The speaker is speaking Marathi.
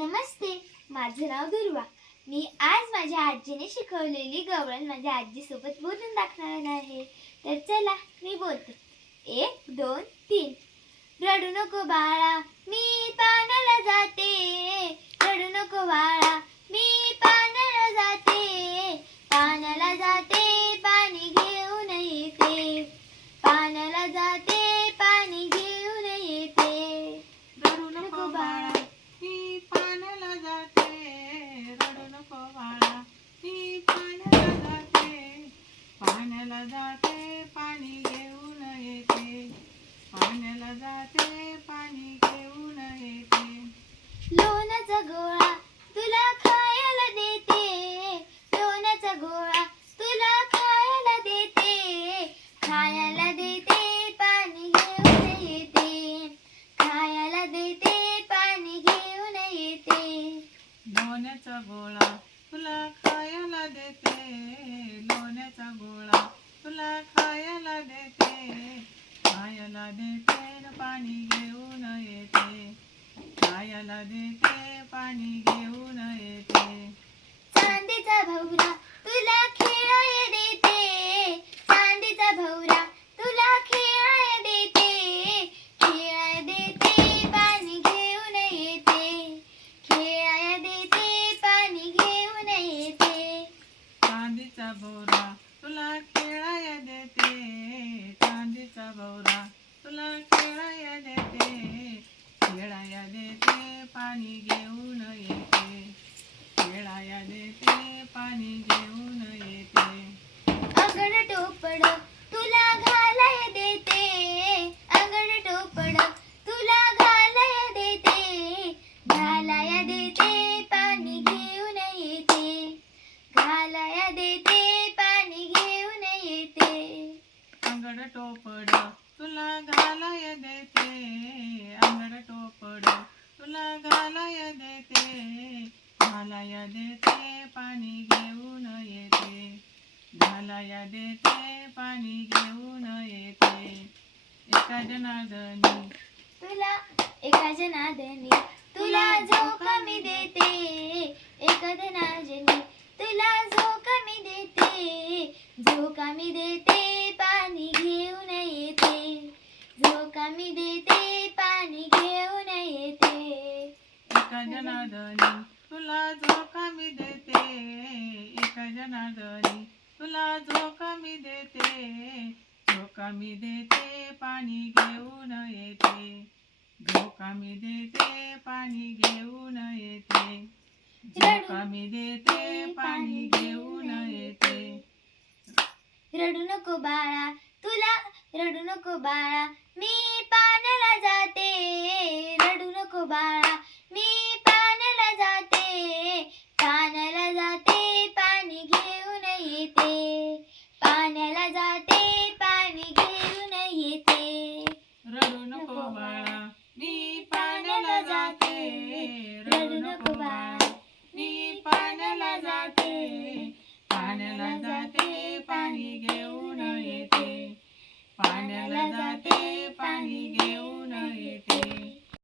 नमस्ते माझं नाव दुर्वा. मी आज माझ्या आजीने शिकवलेली गवळण माझ्या आजीसोबत बोलून दाखवणार आहे. तर चला मी बोलते. एक दोन तीन. रडू नको बाळा मी पाण्याला जाते. रडू नको बाळा मी पाण्याला जाते. पाण्याला जाते. जाते पाणी घेऊन येते. पाण्याला जाते पाणी घेऊन येते. लोण्याचा गोळा तुला खायला देते. लोण्याचा गोळा तुला खायला देते. खायला देते पाणी घेऊन येते. खायला देते पाणी घेऊन येते. लोण्याचा गोळा तुला खायला देते. लोण्याचा गोळा तुला खायला देते. खायला देते न पाणी घेऊन येते. खायला देते पाणी घेऊन येते चांदीचा भवरा तुला खेळाय देते चांदीचा भवरा तुला खेळाय देते खेळाय देते पाणी घेऊन येते खेळाय देते पाणी घेऊन येते चांदीचा भोवरा तुला खेळाय देते चांदीचा भोवरा तुला खेळाय देते खेळाया देते पाणी घेऊन येते. खेळाया देते पाणी घेऊन येते. अगड टोपड तुला घालाय देते अंगण टोपड तुला घालाय देते घालाय देते पाणी घेऊन येते घालाय देते पाणी घेऊन येते अंगड टोपड तुला घालाय देते अंगड टोपड तुला घालाय देते घालाय देते पाणी घेऊन येते. घालाया देते पाणी घेऊन येते. एका जनार्दनी. तुला एका जनार्दनी तुला झोका मी देते. एका जनार्दनी तुला झोका मी देते. झोका मी देते पाणी घेऊन येते. झोका मी देते पाणी घेऊन येते. एका जनार्दनी. तुला झोका मी देते एका जनार्दनी तुला झोका मी देते झोका मी देते पाणी घेऊन येते. झोका मी देते पाणी घेऊन येते. झोका मी देते पाणी घेऊन येते. रडू नको बाळा तुला रडू नको बाळा मी पाण्याला जाते. रडू नको बाळा.